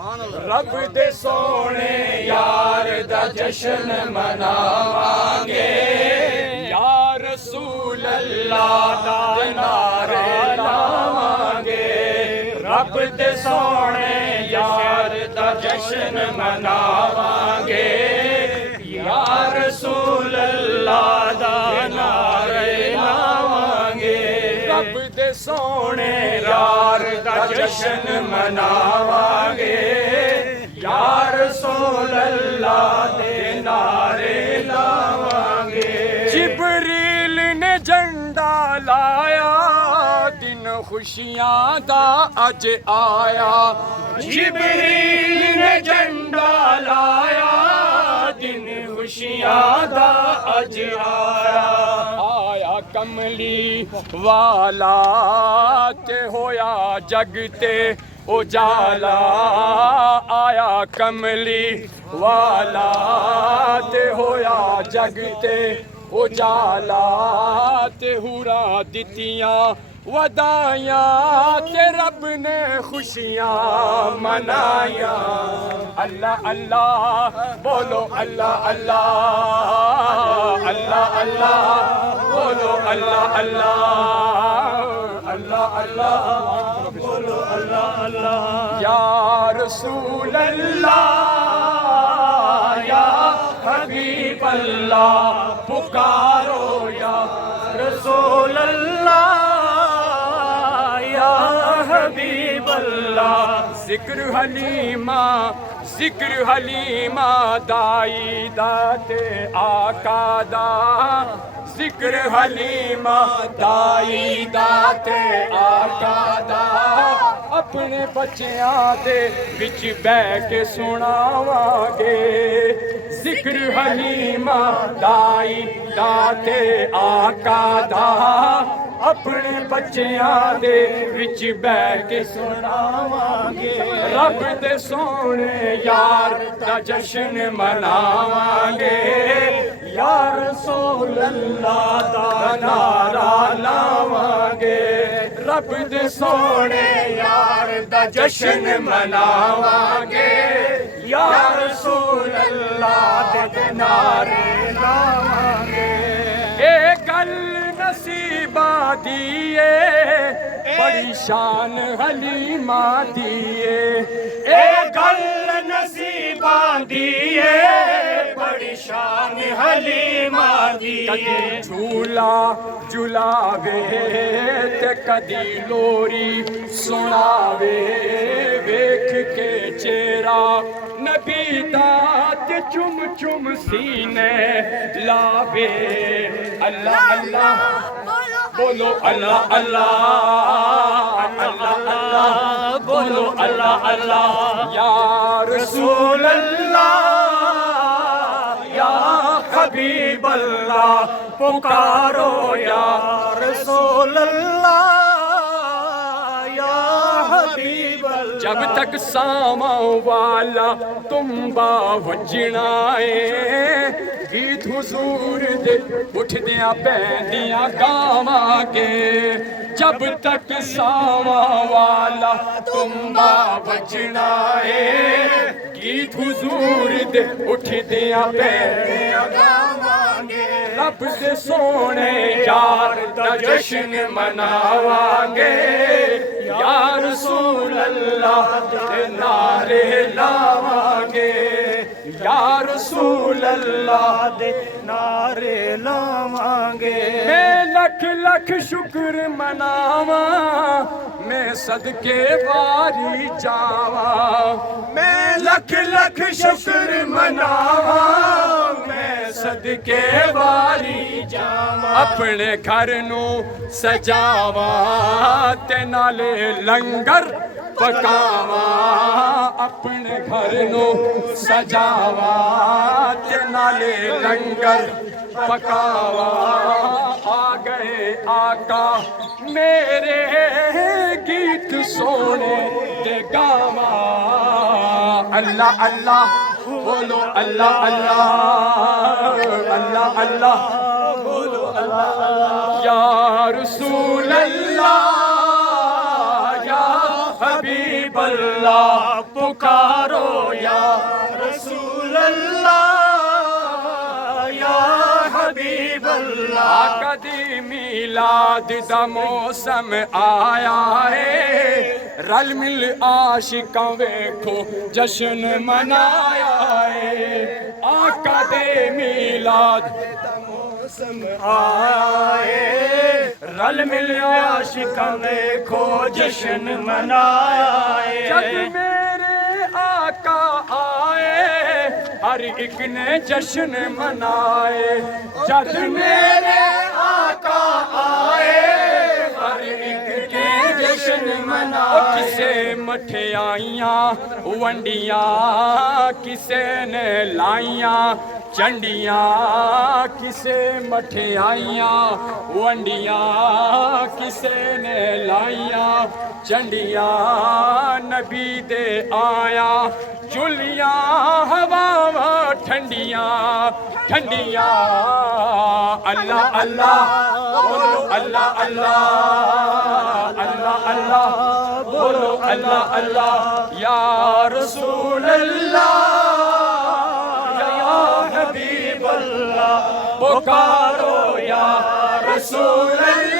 रब दे सोने यार दा जश्न मनावांगे, या रसूल अल्लाह दा नारे लावांगे। रब दे सोने यार दा जश्न मनावांगे, या रसूल अल्लाह दा नारे लावांगे। रब दे सोने यार दा जश्न मनावांगे, या रसूल अल्लाह दे नारे लावांगे। जिब्रील ने झंडा लाया, दिन खुशियां दा अज आया। जिब्रील ने झंडा लाया, दिन खुशियां दा अज आया। आया कमली वाला ते होया जगते उजाला। आया कमली वाला ते होया जगते उजाला। ते हुरा दितियां वदाइयां, ते रब ने खुशियां मनाया। अल्लाह अल्लाह बोलो, अल्लाह अल्लाह, अल्लाह अल्लाह बोलो, अल्लाह अल्लाह, अल्लाह अल्लाह बोलो, अल्लाह अल्लाह। या रसूल अल्लाह, या हबीब अल्लाह, पुकारो या रसूल अल्लाह, या हबीब अल्लाह। जिक्र हलीमा, जिक्र हलीमा दाई दाते आका दा। जिक्र हलीमा दाई दाते आका दा। अपने बच्चियां दे विच बैठ के सुनावांगे। जिक्र हलीमा दाई दाते आका दा। अपने बच्चियां दे विच बैठ के सुनावांगे। रब दे सोने यार दा जश्न मनावांगे, या रसूल अल्लाह दा नारा लावांगे। रब दे सोने यार दा जश्न मनावांगे, या रसूल अल्लाह दे नारे लावांगे। ए गल नसीबा दिए, बड़ी शान हलीमा दिए। ए गल नसीबा दिए, बड़ी शान हलीमा दिए। कदी झूला झुलावे ते कदी लोरी सुनावे। वेख के चेहरा नबी दा ते चुम चुम सीने लावे। अल्लाह अल्लाह बोलो, अल्लाह अल्लाह, अल्लाह अल्लाह बोलो, अल्लाह अल्लाह। या रसूल अल्लाह, या हबीब अल्लाह, पुकारो या रसूल अल्लाह, या हबीब अल्लाह। जब तक सामा वाला तुम्बा वजना है, गीत हुजूर दे उठदियां पैंदियां गावांगे। जब तक सावा वाला तुम्बा बजना है, गीत हुजूर दे उठदियां पैंदियां गावांगे। रब दे सोने यार दा जश्न मनावांगे, या रसूल अल्लाह दे नारे लावांगे। या रसूल अल्लाह दे नारे लावांगे। मैं लख लख शुक्र मनावा, मैं सदके वारी जावा। मैं लख लख शुक्र मनावा, मैं सदके वारी जावा। अपने घर नू सजावा ते नाले लंगर पकावा। अपने घर नू सजावा ते नाले लंगर पकावा। आ गए आका मेरे, गीत सोने दे गावा। अल्लाह अल्लाह बोलो, अल्लाह अल्लाह, अल्लाह अल्लाह बोलो, अल्लाह अल्लाह। या रसूल अल्लाह, या हबीब हबीब अल्लाह पुकारो या रसूल अल्लाह या हबीब अल्लाह। आका दी मिलाद दा मौसम आया है, रल मिल आशिकां वेखो जश्न मनाया है। आका दे मिलाद दा मौसम आए, रल मिल आशिकां देखो जश्न मनाए। जब मेरे आका आए हर एक ने जश्न मनाए। जब मेरे आका आए, हर एक के जश्न मनाए। किसे मठियाइयां वंडियां किसे ने लाइयां चंडियां, किसे मठियाइयां वंडियां किसे ने लाइयां चंडियां। नबी दे आया चुलियां हवावां ठंडियां ठंडियां। अल्लाह अल्लाह बोलो अल्लाह अल्लाह अल्लाह अल्लाह बोलो अल्लाह अल्लाह या रसूल अल्लाह या हबीब अल्लाह पुकारो या रसूल अल्लाह।